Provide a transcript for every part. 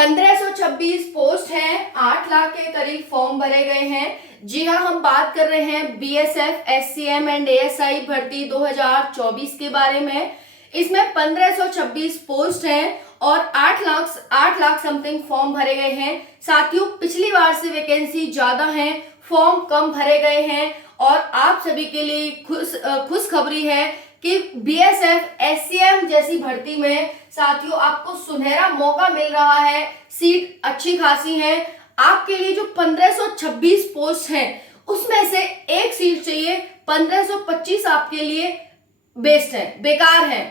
1526 post हैं, 8 लाख के करीब फॉर्म भरे गए हैं। जी हाँ, हम बात कर रहे हैं बीएसएफ, एससीएम एंड एएसआई भर्ती 2024 के बारे में। इसमें 1526 पोस्ट हैं और 8 लाख समथिंग फॉर्म भरे गए हैं। साथियों, पिछली बार से वैकेंसी ज्यादा है, फॉर्म कम भरे गए हैं और आप सभी के लिए खुशखबरी है कि बीएसएफ, एससीएम जैसी भर्ती में साथियों आपको सुनहरा मौका मिल रहा है। सीट अच्छी खासी है। आपके लिए जो 1526 पोस्ट हैं उसमें से एक सीट चाहिए, 1525 आपके लिए बेस्ट है, बेकार है।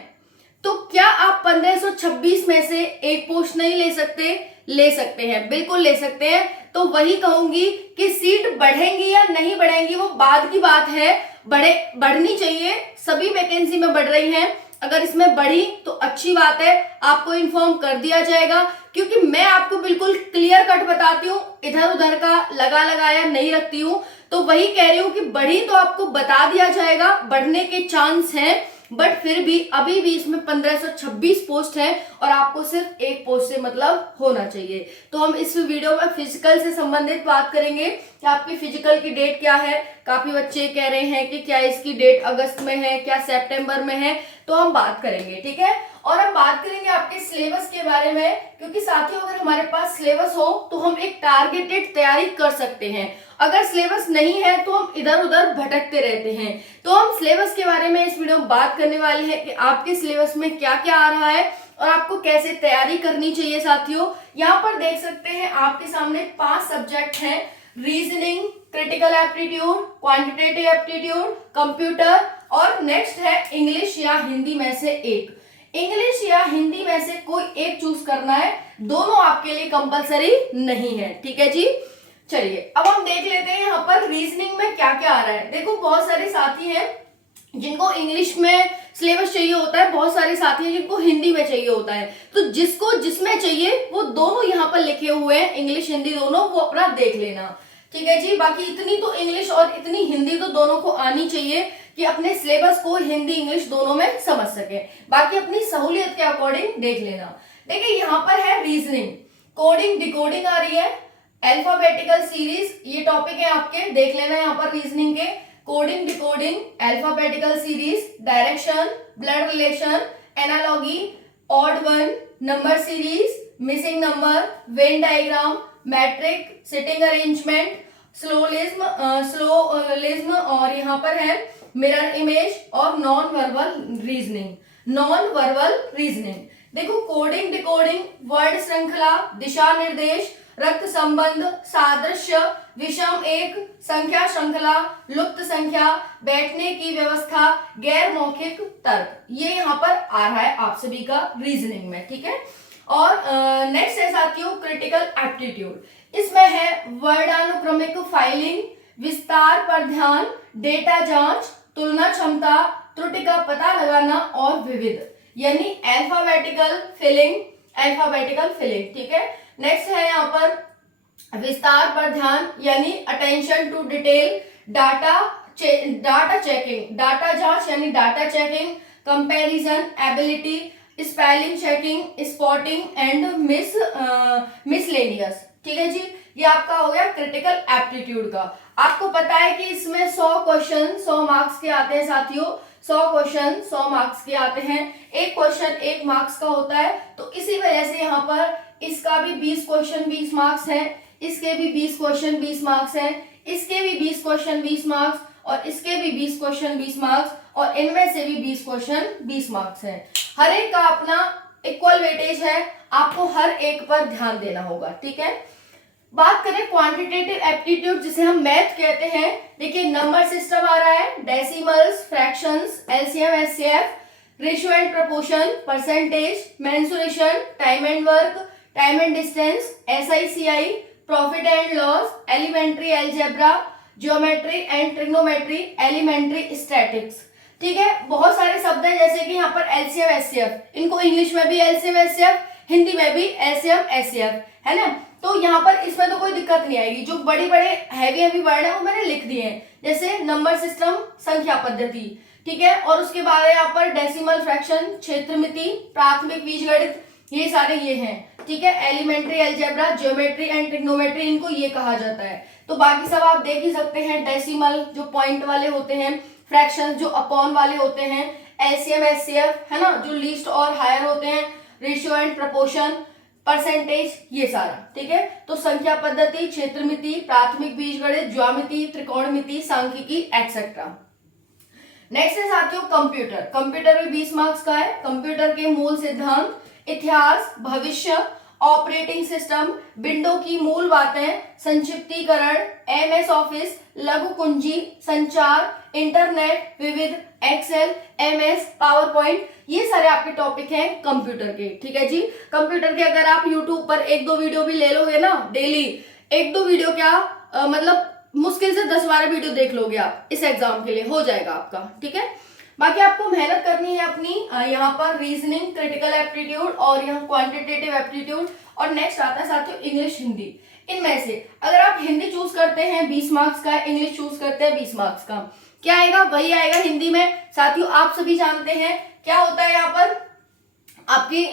तो क्या आप 1526 में से एक पोस्ट नहीं ले सकते? ले सकते हैं, बिल्कुल ले सकते हैं। तो वही कहूंगी कि सीट बढ़ेंगी या नहीं बढ़ेंगी वो बाद की बात है। बढ़नी चाहिए, सभी वैकेंसी में बढ़ रही हैं। अगर इसमें बढ़ी तो अच्छी बात है, आपको इन्फॉर्म कर दिया जाएगा, क्योंकि मैं आपको बिल्कुल क्लियर कट बताती हूँ, इधर उधर का लगाया नहीं रखती हूँ। तो वही कह रही हूँ कि बढ़ी तो आपको बता दिया जाएगा, बढ़ने के चांस हैं, बट फिर भी अभी भी इसमें 1526 पोस्ट है और आपको सिर्फ एक पोस्ट से मतलब होना चाहिए। तो हम इस वीडियो में फिजिकल से संबंधित बात करेंगे कि आपकी फिजिकल की डेट क्या है। काफी बच्चे कह रहे हैं कि क्या इसकी डेट अगस्त में है, क्या सितंबर में है, तो हम बात करेंगे, ठीक है। और हम बात करेंगे आपके सिलेबस के बारे में, क्योंकि साथियों अगर हमारे पास सिलेबस हो तो हम एक टारगेटेड तैयारी कर सकते हैं। अगर सिलेबस नहीं है तो हम इधर उधर भटकते रहते हैं। तो हम सिलेबस के बारे में इस वीडियो में बात करने वाले हैं कि आपके सिलेबस में क्या क्या आ रहा है और आपको कैसे तैयारी करनी चाहिए। साथियों, यहाँ पर देख सकते हैं आपके सामने 5 सब्जेक्ट हैं: reasoning, critical aptitude, quantitative aptitude, computer और नेक्स्ट है इंग्लिश या हिंदी में से एक। इंग्लिश या हिंदी में से कोई एक चूज करना है, दोनों आपके लिए कंपलसरी नहीं है, ठीक है जी। चलिए अब हम देख लेते हैं यहाँ पर रीजनिंग में क्या क्या आ रहा है। देखो, बहुत सारे साथी हैं जिनको इंग्लिश में सिलेबस चाहिए होता है, बहुत सारे साथी हैं जिनको हिंदी में चाहिए होता है। तो जिसको जिसमें चाहिए वो दोनों यहाँ पर लिखे हुए हैं, इंग्लिश हिंदी दोनों, वो अपना देख लेना, ठीक है जी। बाकी इतनी तो इंग्लिश और इतनी हिंदी तो दोनों को आनी चाहिए कि अपने सिलेबस को हिंदी इंग्लिश दोनों में समझ सके। बाकी अपनी सहूलियत के अकॉर्डिंग देख लेना। देखिए यहाँ पर है रीजनिंग, कोडिंग डिकोडिंग आ रही है, अल्फाबेटिकल सीरीज, ये टॉपिक है आपके, देख लेना यहाँ पर रीजनिंग के। Coding decoding, alphabetical series, direction, blood relation, analogy, odd one, number series, missing number, Venn diagram, matrix, sitting arrangement, syllogism और यहाँ पर है मिरर इमेज और नॉन वर्बल रीजनिंग। देखो, कोडिंग डिकोडिंग, वर्ड श्रृंखला, दिशा निर्देश, रक्त संबंध, सादृश्य, विषम एक, संख्या श्रृंखला, लुप्त संख्या, बैठने की व्यवस्था, गैर मौखिक तर्क, ये यहाँ पर आ रहा है आप सभी का रीजनिंग में, ठीक है। और नेक्स्ट है साथियों क्रिटिकल एप्टीट्यूड। इसमें है वर्णानुक्रमिक फाइलिंग, विस्तार पर ध्यान, डेटा जांच, तुलना क्षमता, त्रुटि का पता लगाना और विविध, यानी अल्फाबेटिकल फिलिंग, ठीक है। नेक्स्ट है यहाँ पर विस्तार पर ध्यान, यानी attention to detail, data checking, data जांच यानी data checking, comparison, ability, spelling checking, spotting and miscellaneous, ठीक है जी। ये आपका हो गया क्रिटिकल एप्टीट्यूड का। आपको पता है कि इसमें 100 क्वेश्चन 100 मार्क्स के आते हैं साथियों, 100 क्वेश्चन 100 मार्क्स के आते हैं। एक क्वेश्चन 1 मार्क्स का होता है, तो इसी वजह से यहाँ पर इसका भी 20 क्वेश्चन 20 मार्क्स हैं, इसके भी 20 क्वेश्चन 20 मार्क्स हैं, इसके भी 20 क्वेश्चन 20 मार्क्स और इसके भी 20 क्वेश्चन 20 मार्क्स और इनमें से भी 20 क्वेश्चन 20 मार्क्स हैं। हर एक का अपना इक्वल वेटेज है, आपको हर एक पर ध्यान देना होगा, ठीक है। बात करें क्वांटिटेटिव एप्टीट्यूड, जिसे हम मैथ कहते हैं। देखिए, नंबर सिस्टम आ रहा है, decimals, fractions, LCM, HCF, ratio and proportion, percentage, mensuration, time and work, time and distance, SI CI, profit and loss, elementary algebra, geometry and trigonometry, elementary statistics, ठीक है। बहुत सारे शब्द हैं, जैसे कि यहाँ पर एलसीएम एचसीएफ, इनको इंग्लिश में भी एलसीएम एचसीएफ, हिंदी में भी एलसीएम एचसीएफ, है ना। तो यहाँ पर इसमें तो कोई दिक्कत नहीं आएगी। जो बड़े बड़े हैवी वर्ड है वो मैंने लिख दिए हैं, जैसे नंबर सिस्टम, संख्या पद्धति, ठीक है। और उसके बाद यहाँ पर डेसिमल फ्रैक्शन, क्षेत्रमिति, प्राथमिक बीजगणित, ये सारे ये हैं, ठीक है। Elementary algebra, geometry and trigonometry, इनको ये कहा जाता है। तो बाकी सब आप देख ही सकते हैं, डेसिमल जो पॉइंट वाले होते हैं, फ्रैक्शंस जो अपॉन वाले होते हैं, एलसीएम एचसीएफ है ना, जो लीस्ट और हायर होते हैं, रेशियो एंड प्रपोर्शन, परसेंटेज, ये सारा, ठीक है। तो संख्या पद्धति, क्षेत्रमिति, प्राथमिक बीजगणित, ज्यामिति, त्रिकोणमिति, सांख्यिकी एक्सेट्रा। नेक्स्ट है साथियों कंप्यूटर। कंप्यूटर भी 20 मार्क्स का है। कंप्यूटर के मूल सिद्धांत, इतिहास, भविष्य, ऑपरेटिंग सिस्टम, विंडो की मूल बातें, संक्षिप्तीकरण, एमएस ऑफिस, लघु कुंजी, संचार, इंटरनेट, विविध, एक्सेल, एमएस, पावर पॉइंट, ये सारे आपके टॉपिक हैं कंप्यूटर के, ठीक है जी। कंप्यूटर के अगर आप यूट्यूब पर 1-2 वीडियो भी ले लोगे ना डेली, 1-2 वीडियो क्या मतलब मुश्किल से 10-12 वीडियो देख लोगे आप, इस एग्जाम के लिए हो जाएगा आपका, ठीक है। बाकी आपको मेहनत करनी है अपनी, यहाँ पर रीजनिंग, क्रिटिकल एप्टीट्यूड और यहाँ क्वांटिटेटिव एप्टीट्यूड, और नेक्स्ट आता है साथियों इंग्लिश, हिंदी। इनमें से अगर आप हिंदी चूज करते हैं 20 मार्क्स का, इंग्लिश चूज करते हैं 20 मार्क्स का, क्या आएगा? वही आएगा हिंदी में। साथियों आप सभी जानते हैं क्या होता है यहाँ पर, आपकी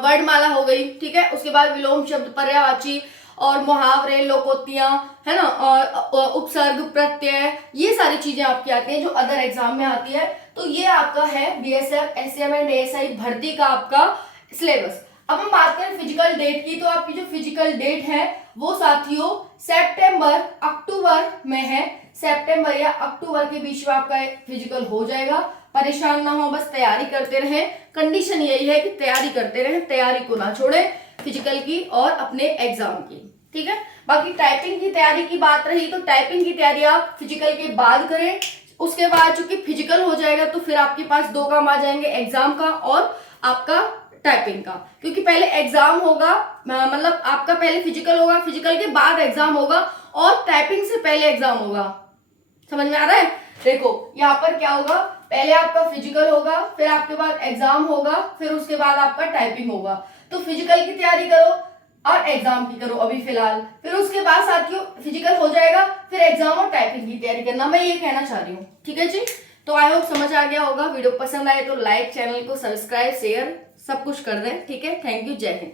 वर्णमाला हो गई, ठीक है। उसके बाद विलोम शब्द, पर्यायवाची और मुहावरे, लोकोक्तियां, है ना, और उपसर्ग, प्रत्यय, ये सारी चीजें आपकी आती हैं जो अदर एग्जाम में आती है। तो ये आपका है बीएसएफ, एससीएम एंड एएसआई भर्ती का आपका सिलेबस। अब हम बात करें फिजिकल डेट की, तो आपकी जो फिजिकल डेट है वो साथियों सितंबर अक्टूबर में है। सितंबर या अक्टूबर के बीच में आपका फिजिकल हो जाएगा। परेशान ना हो, बस तैयारी करते रहें। कंडीशन यही है कि तैयारी करते रहें, तैयारी को ना छोड़ें फिजिकल की और अपने एग्जाम की, ठीक है। बाकी टाइपिंग की तैयारी की बात रही, तो टाइपिंग की तैयारी आप फिजिकल के बाद करें। उसके बाद चूंकि फिजिकल हो जाएगा तो फिर आपके पास 2 काम आ जाएंगे, एग्जाम का और आपका टाइपिंग का। क्योंकि पहले एग्जाम होगा, मतलब आपका पहले फिजिकल होगा, फिजिकल के बाद एग्जाम होगा, और टाइपिंग से पहले एग्जाम होगा। समझ में आ रहा है? देखो यहाँ पर क्या होगा, पहले आपका फिजिकल होगा, फिर आपके बाद एग्जाम होगा, फिर उसके बाद आपका टाइपिंग होगा। तो फिजिकल की तैयारी करो और एग्जाम की करो अभी फिलहाल, फिर उसके बाद साथियों फिजिकल हो जाएगा, फिर एग्जाम और टाइपिंग की तैयारी करना, मैं ये कहना चाह रही हूँ, ठीक है जी। तो आई होप समझ आ गया होगा। वीडियो पसंद आए तो लाइक, चैनल को सब्सक्राइब, शेयर सब कुछ कर दें, ठीक है। थैंक यू, जय हिंद।